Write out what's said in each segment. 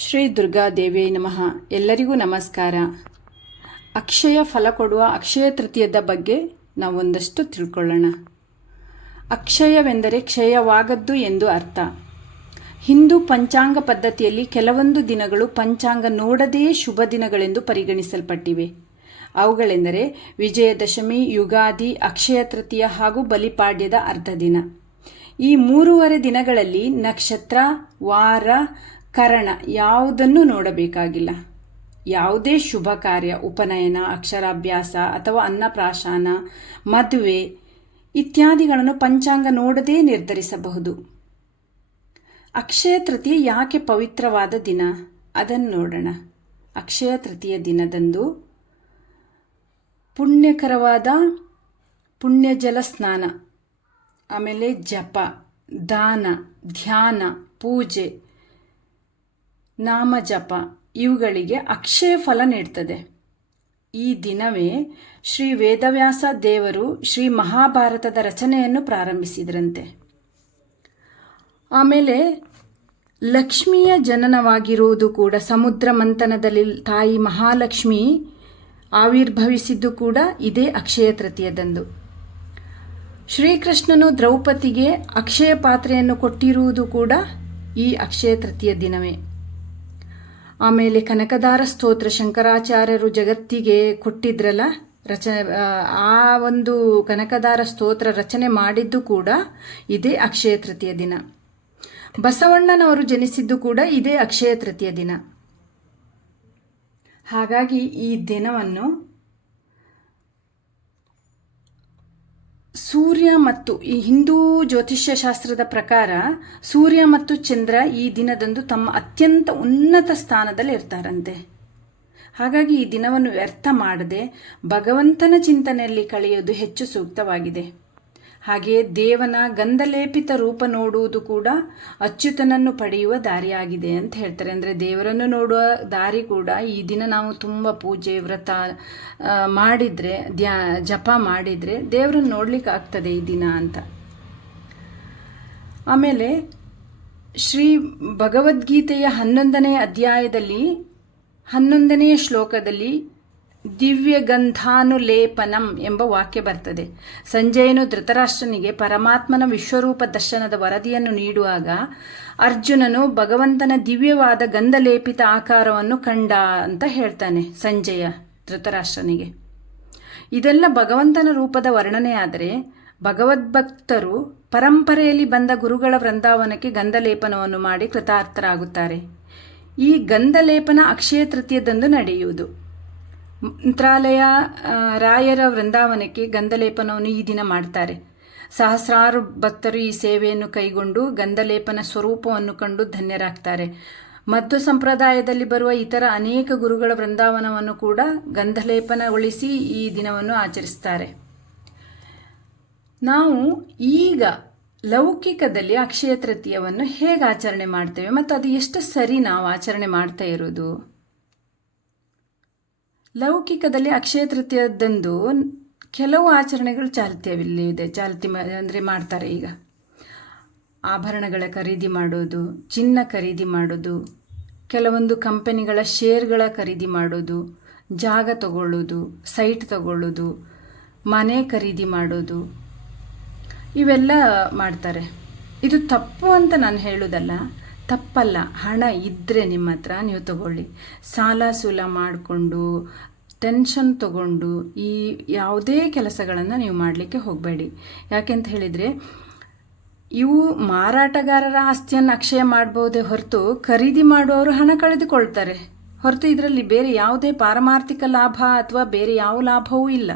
ಶ್ರೀ ದುರ್ಗಾದೇವಿಯೇ ನಮಃ. ಎಲ್ಲರಿಗೂ ನಮಸ್ಕಾರ. ಅಕ್ಷಯ ಫಲ ಕೊಡುವ ಅಕ್ಷಯ ತೃತೀಯದ ಬಗ್ಗೆ ನಾವು ಒಂದಷ್ಟು ತಿಳ್ಕೊಳ್ಳೋಣ. ಅಕ್ಷಯವೆಂದರೆ ಕ್ಷಯವಾಗದ್ದು ಎಂದು ಅರ್ಥ. ಹಿಂದೂ ಪಂಚಾಂಗ ಪದ್ಧತಿಯಲ್ಲಿ ಕೆಲವೊಂದು ದಿನಗಳು ಪಂಚಾಂಗ ನೋಡದೆಯೇ ಶುಭ ದಿನಗಳೆಂದು ಪರಿಗಣಿಸಲ್ಪಟ್ಟಿವೆ. ಅವುಗಳೆಂದರೆ ವಿಜಯದಶಮಿ, ಯುಗಾದಿ, ಅಕ್ಷಯ ತೃತೀಯ ಹಾಗೂ ಬಲಿಪಾಡ್ಯದ ಅರ್ಧ ದಿನ. ಈ 3.5 ದಿನಗಳಲ್ಲಿ ನಕ್ಷತ್ರ, ವಾರ, ಕರಣ ಯಾವುದನ್ನು ನೋಡಬೇಕಾಗಿಲ್ಲ. ಯಾವುದೇ ಶುಭ ಕಾರ್ಯ, ಉಪನಯನ, ಅಕ್ಷರಾಭ್ಯಾಸ ಅಥವಾ ಅನ್ನಪ್ರಾಶನ, ಮದುವೆ ಇತ್ಯಾದಿಗಳನ್ನು ಪಂಚಾಂಗ ನೋಡದೇ ನಿರ್ಧರಿಸಬಹುದು. ಅಕ್ಷಯ ತೃತೀಯ ಯಾಕೆ ಪವಿತ್ರವಾದ ದಿನ ಅದನ್ನು ನೋಡೋಣ. ಅಕ್ಷಯ ತೃತೀಯ ದಿನದಂದು ಪುಣ್ಯಕರವಾದ ಪುಣ್ಯಜಲ ಸ್ನಾನ, ಆಮೇಲೆ ಜಪ, ದಾನ, ಧ್ಯಾನ, ಪೂಜೆ, ನಾಮ ಜಪ ಇವುಗಳಿಗೆ ಅಕ್ಷಯ ಫಲ ನೀಡ್ತದೆ. ಈ ದಿನವೇ ಶ್ರೀ ವೇದವ್ಯಾಸ ದೇವರು ಶ್ರೀ ಮಹಾಭಾರತದ ರಚನೆಯನ್ನು ಪ್ರಾರಂಭಿಸಿದ್ರಂತೆ. ಆಮೇಲೆ ಲಕ್ಷ್ಮಿಯ ಜನನವಾಗಿರುವುದು ಕೂಡ, ಸಮುದ್ರ ಮಂಥನದಲ್ಲಿ ತಾಯಿ ಮಹಾಲಕ್ಷ್ಮಿ ಆವಿರ್ಭವಿಸಿದ್ದು ಕೂಡ ಇದೇ ಅಕ್ಷಯ ತೃತೀಯದಂದು. ಶ್ರೀಕೃಷ್ಣನು ದ್ರೌಪದಿಗೆ ಅಕ್ಷಯ ಪಾತ್ರೆಯನ್ನು ಕೊಟ್ಟಿರುವುದು ಕೂಡ ಈ ಅಕ್ಷಯ ತೃತೀಯ ದಿನವೇ. ಆಮೇಲೆ ಕನಕದಾರ ಸ್ತೋತ್ರ ಶಂಕರಾಚಾರ್ಯರು ಜಗತ್ತಿಗೆ ಕೊಟ್ಟಿದ್ರಲ್ಲ ಆ ಒಂದು ಕನಕದಾರ ಸ್ತೋತ್ರ ರಚನೆ ಮಾಡಿದ್ದು ಕೂಡ ಇದೇ ಅಕ್ಷಯ ತೃತೀಯ ದಿನ. ಬಸವಣ್ಣನವರು ಜನಿಸಿದ್ದು ಕೂಡ ಇದೇ ಅಕ್ಷಯ ತೃತೀಯ ದಿನ. ಹಾಗಾಗಿ ಈ ದಿನವನ್ನು ಸೂರ್ಯ ಮತ್ತು ಈ ಹಿಂದೂ ಜ್ಯೋತಿಷ್ಯ ಶಾಸ್ತ್ರದ ಪ್ರಕಾರ ಸೂರ್ಯ ಮತ್ತು ಚಂದ್ರ ಈ ದಿನದಂದು ತಮ್ಮ ಅತ್ಯಂತ ಉನ್ನತ ಸ್ಥಾನದಲ್ಲಿ ಇರ್ತಾರಂತೆ. ಹಾಗಾಗಿ ಈ ದಿನವನ್ನು ವ್ಯರ್ಥ ಮಾಡದೆ ಭಗವಂತನ ಚಿಂತನೆಯಲ್ಲಿ ಕಳೆಯುವುದು ಹೆಚ್ಚು ಸೂಕ್ತವಾಗಿದೆ. ಹಾಗೆಯೇ ದೇವನ ಗಂಧಲೇಪಿತ ರೂಪ ನೋಡುವುದು ಕೂಡ ಅಚ್ಯುತನನ್ನು ಪಡೆಯುವ ದಾರಿಯಾಗಿದೆ ಅಂತ ಹೇಳ್ತಾರೆ. ಅಂದರೆ ದೇವರನ್ನು ನೋಡುವ ದಾರಿ ಕೂಡ ಈ ದಿನ ನಾವು ತುಂಬ ಪೂಜೆ, ವ್ರತ ಮಾಡಿದರೆ, ಜಪ ಮಾಡಿದರೆ ದೇವರನ್ನು ನೋಡ್ಲಿಕ್ಕೆ ಆಗ್ತದೆ ಈ ದಿನ ಅಂತ. ಆಮೇಲೆ ಶ್ರೀ ಭಗವದ್ಗೀತೆಯ 11ನೇ ಅಧ್ಯಾಯದಲ್ಲಿ 11ನೇ ಶ್ಲೋಕದಲ್ಲಿ ದಿವ್ಯಗಂಧಾನುಲೇಪನಂ ಎಂಬ ವಾಕ್ಯ ಬರ್ತದೆ. ಸಂಜಯನು ಧೃತರಾಷ್ಟ್ರನಿಗೆ ಪರಮಾತ್ಮನ ವಿಶ್ವರೂಪ ದರ್ಶನದ ವರದಿಯನ್ನು ನೀಡುವಾಗ ಅರ್ಜುನನು ಭಗವಂತನ ದಿವ್ಯವಾದ ಗಂಧಲೇಪಿತ ಆಕಾರವನ್ನು ಕಂಡ ಅಂತ ಹೇಳ್ತಾನೆ ಸಂಜಯ ಧೃತರಾಷ್ಟ್ರನಿಗೆ. ಇದೆಲ್ಲ ಭಗವಂತನ ರೂಪದ ವರ್ಣನೆಯಾದರೆ ಭಗವದ್ಭಕ್ತರು ಪರಂಪರೆಯಲ್ಲಿ ಬಂದ ಗುರುಗಳ ವೃಂದಾವನಕ್ಕೆ ಗಂಧಲೇಪನವನ್ನು ಮಾಡಿ ಕೃತಾರ್ಥರಾಗುತ್ತಾರೆ. ಈ ಗಂಧಲೇಪನ ಅಕ್ಷಯ ತೃತೀಯದಂದು ನಡೆಯುವುದು. ಮಂತ್ರಾಲಯ ರಾಯರ ವೃಂದಾವನಕ್ಕೆ ಗಂಧಲೇಪನವನ್ನು ಈ ದಿನ ಮಾಡ್ತಾರೆ. ಸಹಸ್ರಾರು ಭಕ್ತರು ಈ ಸೇವೆಯನ್ನು ಕೈಗೊಂಡು ಗಂಧಲೇಪನ ಸ್ವರೂಪವನ್ನು ಕಂಡು ಧನ್ಯರಾಗ್ತಾರೆ. ಮಧ್ವ ಸಂಪ್ರದಾಯದಲ್ಲಿ ಬರುವ ಇತರ ಅನೇಕ ಗುರುಗಳ ವೃಂದಾವನವನ್ನು ಕೂಡ ಗಂಧಲೇಪನಗೊಳಿಸಿ ಈ ದಿನವನ್ನು ಆಚರಿಸ್ತಾರೆ. ನಾವು ಈಗ ಲೌಕಿಕದಲ್ಲಿ ಅಕ್ಷಯ ತೃತೀಯವನ್ನು ಹೇಗೆ ಆಚರಣೆ ಮಾಡ್ತೇವೆ ಮತ್ತು ಅದು ಎಷ್ಟು ಸರಿ ನಾವು ಆಚರಣೆ ಮಾಡ್ತಾ ಇರೋದು. ಲೌಕಿಕದಲ್ಲಿ ಅಕ್ಷಯ ತೃತೀಯದಂದು ಕೆಲವು ಆಚರಣೆಗಳು ಚಾಲ್ತಿ ಅಂದರೆ ಮಾಡ್ತಾರೆ. ಈಗ ಆಭರಣಗಳ ಖರೀದಿ ಮಾಡೋದು, ಚಿನ್ನ ಖರೀದಿ ಮಾಡೋದು, ಕೆಲವೊಂದು ಕಂಪನಿಗಳ ಶೇರ್ಗಳ ಖರೀದಿ ಮಾಡೋದು, ಜಾಗ ತಗೊಳ್ಳೋದು, ಸೈಟ್ ತಗೊಳ್ಳೋದು, ಮನೆ ಖರೀದಿ ಮಾಡೋದು, ಇವೆಲ್ಲ ಮಾಡ್ತಾರೆ. ಇದು ತಪ್ಪು ಅಂತ ನಾನು ಹೇಳೋದಲ್ಲ, ತಪ್ಪಲ್ಲ. ಹಣ ಇದ್ದರೆ ನಿಮ್ಮ ಹತ್ರ ನೀವು ತಗೊಳ್ಳಿ. ಸಾಲ ಸೂಲ ಮಾಡಿಕೊಂಡು ಟೆನ್ಷನ್ ತಗೊಂಡು ಈ ಯಾವುದೇ ಕೆಲಸಗಳನ್ನು ನೀವು ಮಾಡಲಿಕ್ಕೆ ಹೋಗಬೇಡಿ. ಯಾಕೆಂತ ಹೇಳಿದರೆ ಇವು ಮಾರಾಟಗಾರರ ಆಸ್ತಿಯನ್ನು ಅಕ್ಷಯ ಮಾಡಬಹುದೇ ಹೊರತು ಖರೀದಿ ಮಾಡುವವರು ಹಣ ಕಳೆದುಕೊಳ್ತಾರೆ ಹೊರತು ಇದರಲ್ಲಿ ಬೇರೆ ಯಾವುದೇ ಪಾರಮಾರ್ಥಿಕ ಲಾಭ ಅಥವಾ ಬೇರೆ ಯಾವ ಲಾಭವೂ ಇಲ್ಲ.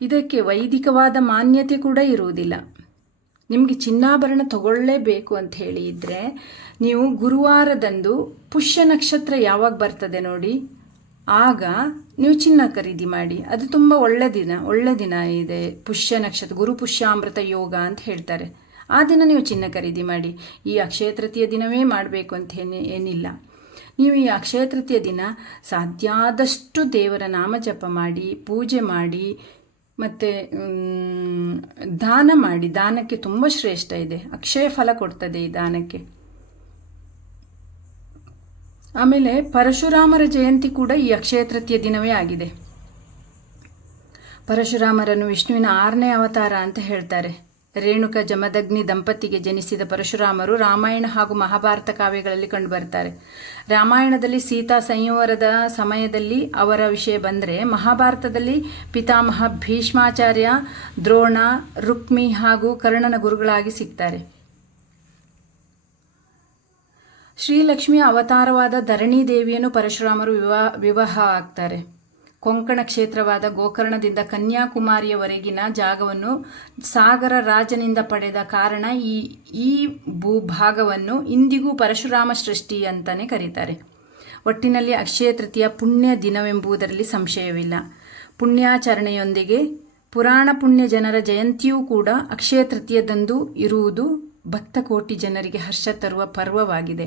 ಇದಕ್ಕೆ ವೈದಿಕವಾದ ಮಾನ್ಯತೆ ಕೂಡ ಇರುವುದಿಲ್ಲ. ನಿಮಗೆ ಚಿನ್ನಾಭರಣ ತಗೊಳ್ಳೇಬೇಕು ಅಂತ ಹೇಳಿ ಇದ್ದರೆ ನೀವು ಗುರುವಾರದಂದು ಪುಷ್ಯ ನಕ್ಷತ್ರ ಯಾವಾಗ ಬರ್ತದೆ ನೋಡಿ, ಆಗ ನೀವು ಚಿನ್ನ ಖರೀದಿ ಮಾಡಿ. ಅದು ತುಂಬ ಒಳ್ಳೆ ದಿನ ಇದೆ. ಪುಷ್ಯ ನಕ್ಷತ್ರ, ಗುರು ಪುಷ್ಯಾಮೃತ ಯೋಗ ಅಂತ ಹೇಳ್ತಾರೆ. ಆ ದಿನ ನೀವು ಚಿನ್ನ ಖರೀದಿ ಮಾಡಿ. ಈ ಅಕ್ಷಯ ತೃತೀಯ ದಿನವೇ ಮಾಡಬೇಕು ಅಂತ ಏನಿಲ್ಲ. ನೀವು ಈ ಅಕ್ಷಯ ತೃತೀಯ ದಿನ ಸಾಧ್ಯಾದಷ್ಟು ದೇವರ ನಾಮ ಜಪ ಮಾಡಿ, ಪೂಜೆ ಮಾಡಿ, ಮತ್ತು ದಾನ ಮಾಡಿ. ದಾನಕ್ಕೆ ತುಂಬ ಶ್ರೇಷ್ಠ ಇದೆ, ಅಕ್ಷಯ ಫಲ ಕೊಡ್ತದೆ ಈ ದಾನಕ್ಕೆ. ಆಮೇಲೆ ಪರಶುರಾಮರ ಜಯಂತಿ ಕೂಡ ಈ ಅಕ್ಷಯ ತೃತೀಯ ದಿನವೇ ಆಗಿದೆ. ಪರಶುರಾಮರನ್ನು ವಿಷ್ಣುವಿನ 6ನೇ ಅವತಾರ ಅಂತ ಹೇಳ್ತಾರೆ. ರೇಣುಕ ಜಮದಗ್ನಿ ದಂಪತಿಗೆ ಜನಿಸಿದ ಪರಶುರಾಮರು ರಾಮಾಯಣ ಹಾಗೂ ಮಹಾಭಾರತ ಕಾವ್ಯಗಳಲ್ಲಿ ಕಂಡುಬರ್ತಾರೆ. ರಾಮಾಯಣದಲ್ಲಿ ಸೀತಾ ಸಂಯವರದ ಸಮಯದಲ್ಲಿ ಅವರ ವಿಷಯ ಬಂದರೆ, ಮಹಾಭಾರತದಲ್ಲಿ ಪಿತಾಮಹ ಭೀಷ್ಮಾಚಾರ್ಯ, ದ್ರೋಣ, ರುಕ್ಮಿ ಹಾಗೂ ಕರ್ಣನ ಗುರುಗಳಾಗಿ ಸಿಗ್ತಾರೆ. ಶ್ರೀಲಕ್ಷ್ಮಿಯ ಅವತಾರವಾದ ಧರಣಿ ದೇವಿಯನ್ನು ಪರಶುರಾಮರು ವಿವಾಹ ಆಗ್ತಾರೆ. ಕೊಂಕಣ ಕ್ಷೇತ್ರವಾದ ಗೋಕರ್ಣದಿಂದ ಕನ್ಯಾಕುಮಾರಿಯವರೆಗಿನ ಜಾಗವನ್ನು ಸಾಗರ ರಾಜನಿಂದ ಪಡೆದ ಕಾರಣ ಈ ಭೂಭಾಗವನ್ನು ಇಂದಿಗೂ ಪರಶುರಾಮ ಸೃಷ್ಟಿ ಅಂತಲೇ ಕರೀತಾರೆ. ಒಟ್ಟಿನಲ್ಲಿ ಅಕ್ಷಯ ತೃತೀಯ ಪುಣ್ಯ ದಿನವೆಂಬುದರಲ್ಲಿ ಸಂಶಯವಿಲ್ಲ. ಪುಣ್ಯಾಚರಣೆಯೊಂದಿಗೆ ಪುರಾಣ ಪುಣ್ಯ ಜನರ ಜಯಂತಿಯೂ ಕೂಡ ಅಕ್ಷಯ ತೃತೀಯದಂದು ಇರುವುದು ಭಕ್ತಕೋಟಿ ಜನರಿಗೆ ಹರ್ಷ ತರುವ ಪರ್ವವಾಗಿದೆ.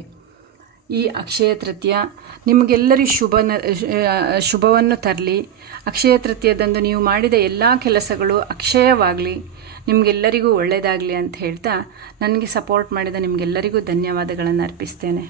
ಈ ಅಕ್ಷಯ ತೃತೀಯ ನಿಮಗೆಲ್ಲರಿಗೂ ಶುಭವನ್ನು ತರಲಿ. ಅಕ್ಷಯ ತೃತೀಯದಂದು ನೀವು ಮಾಡಿದ ಎಲ್ಲ ಕೆಲಸಗಳು ಅಕ್ಷಯವಾಗಲಿ, ನಿಮಗೆಲ್ಲರಿಗೂ ಒಳ್ಳೆಯದಾಗಲಿ ಅಂತ ಹೇಳ್ತಾ, ನನಗೆ ಸಪೋರ್ಟ್ ಮಾಡಿದ ನಿಮಗೆಲ್ಲರಿಗೂ ಧನ್ಯವಾದಗಳನ್ನು ಅರ್ಪಿಸ್ತೇನೆ.